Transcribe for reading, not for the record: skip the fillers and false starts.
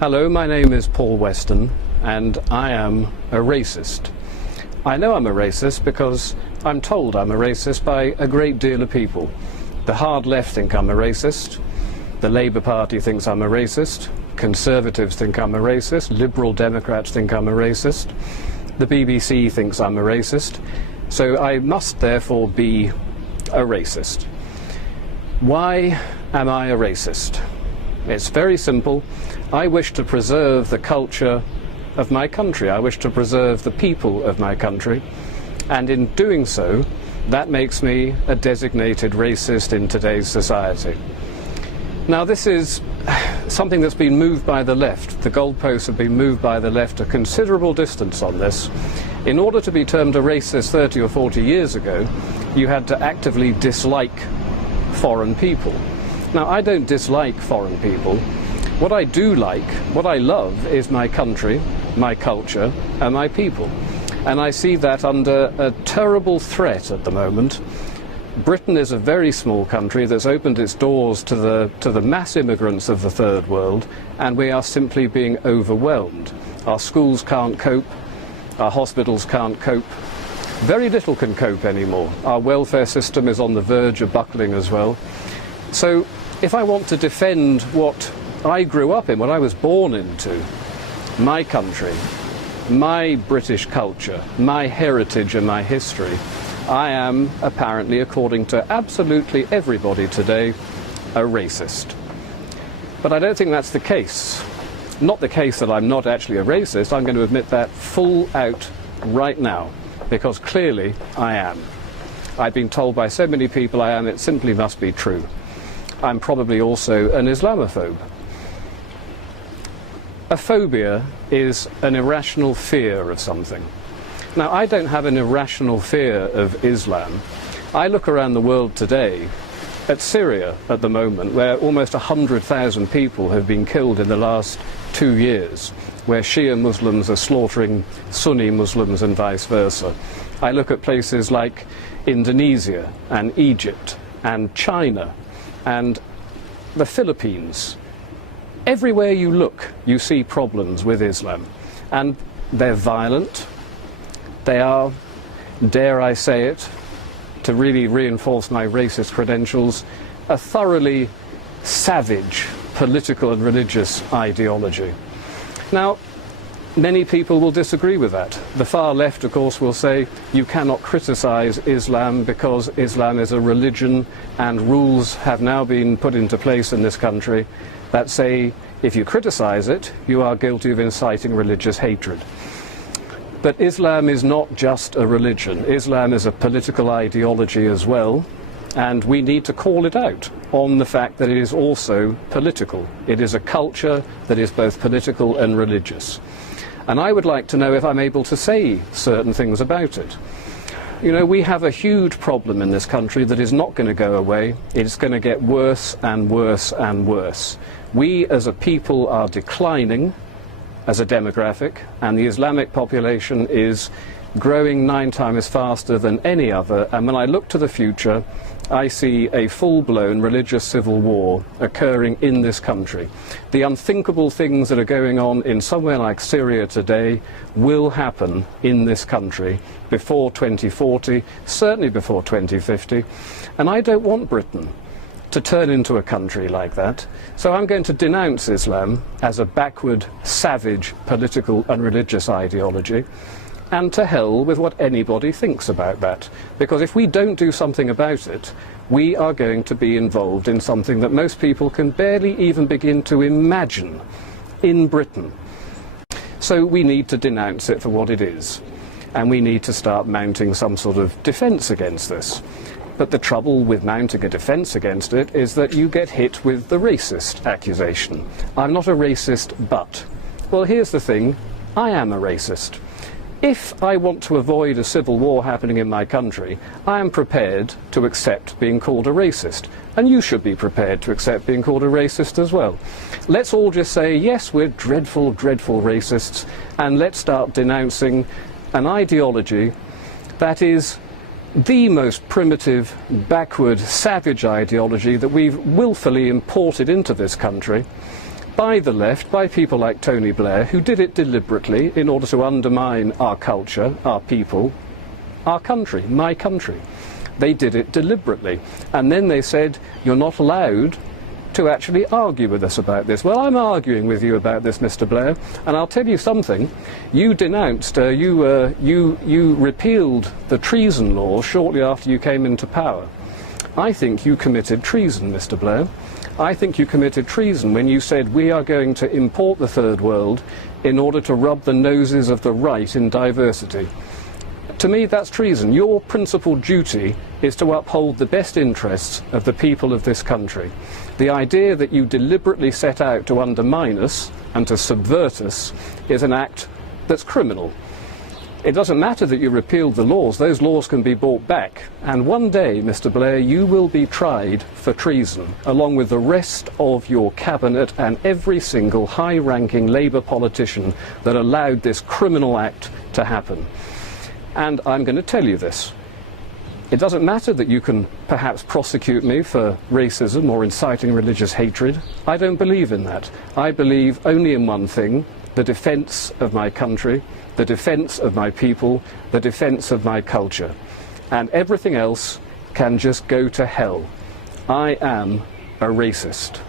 Hello, my name is Paul Weston, and I am a racist. I know I'm a racist because I'm told I'm a racist by a great deal of people. The hard left think I'm a racist, the Labour Party thinks I'm a racist, Conservatives think I'm a racist, Liberal Democrats think I'm a racist, the BBC thinks I'm a racist, so I must therefore be a racist. Why am I a racist? It's very simple. I wish to preserve the culture of my country. I wish to preserve the people of my country. And in doing so, that makes me a designated racist in today's society. Now, this is something that's been moved by the left. The goalposts have been moved by the left a considerable distance on this. In order to be termed a racist 30 or 40 years ago, you had to actively dislike foreign people. Now, I don't dislike foreign people. What I do like, what I love, is my country, my culture, and my people. And I see that under a terrible threat at the moment. Britain is a very small country that's opened its doors to the mass immigrants of the third world, and we are simply being overwhelmed. Our schools can't cope, our hospitals can't cope. Very little can cope anymore. Our welfare system is on the verge of buckling as well. So if I want to defend what I grew up in, what I was born into, my country, my British culture, my heritage and my history, I am apparently, according to absolutely everybody today, a racist. But I don't think that's the case. Not the case that I'm not actually a racist. I'm going to admit that full out right now, because clearly I am. I've been told by so many people I am, it simply must be true. I'm probably also an Islamophobe. A phobia is an irrational fear of something. Now, I don't have an irrational fear of Islam. I look around the world today at Syria at the moment, where almost 100,000 people have been killed in the last 2 years, where Shia Muslims are slaughtering Sunni Muslims and vice versa. I look at places like Indonesia and Egypt and China and the Philippines. Everywhere you look, you see problems with Islam. And they're violent. They are, dare I say it, to really reinforce my racist credentials, a thoroughly savage political and religious ideology. Now, many people will disagree with that. The far left, of course, will say you cannot criticize Islam because Islam is a religion, and rules have now been put into place in this country that say if you criticize it, you are guilty of inciting religious hatred. But Islam is not just a religion. Islam is a political ideology as well, and we need to call it out on the fact that it is also political. It is a culture that is both political and religious. And I would like to know if I'm able to say certain things about it. You know, we have a huge problem in this country that is not going to go away. It's going to get worse and worse and worse. We as a people are declining as a demographic, and the Islamic population is growing 9 times faster than any other. And when I look to the future, I see a full-blown religious civil war occurring in this country. The unthinkable things that are going on in somewhere like Syria today will happen in this country before 2040, certainly before 2050. And I don't want Britain to turn into a country like that. So I'm going to denounce Islam as a backward, savage political and religious ideology. And to hell with what anybody thinks about that. Because if we don't do something about it, we are going to be involved in something that most people can barely even begin to imagine in Britain. So we need to denounce it for what it is. And we need to start mounting some sort of defence against this. But the trouble with mounting a defence against it is that you get hit with the racist accusation. I'm not a racist, but. Well, here's the thing. I am a racist. If I want to avoid a civil war happening in my country, I am prepared to accept being called a racist. And you should be prepared to accept being called a racist as well. Let's all just say, yes, we're dreadful, dreadful racists, and let's start denouncing an ideology that is the most primitive, backward, savage ideology that we've willfully imported into this country, by the left, by people like Tony Blair, who did it deliberately in order to undermine our culture, our people, our country, my country. They did it deliberately. And then they said, you're not allowed to actually argue with us about this. Well, I'm arguing with you about this, Mr. Blair, and I'll tell you something. You denounced, you repealed the treason law shortly after you came into power. I think you committed treason, Mr. Blair. I think you committed treason when you said we are going to import the third world in order to rub the noses of the right in diversity. To me, that's treason. Your principal duty is to uphold the best interests of the people of this country. The idea that you deliberately set out to undermine us and to subvert us is an act that's criminal. It doesn't matter that you repealed the laws. Those laws can be brought back. And one day, Mr. Blair, you will be tried for treason, along with the rest of your cabinet and every single high-ranking Labour politician that allowed this criminal act to happen. And I'm going to tell you this. It doesn't matter that you can perhaps prosecute me for racism or inciting religious hatred. I don't believe in that. I believe only in one thing: the defence of my country, the defence of my people, the defence of my culture. And everything else can just go to hell. I am a racist.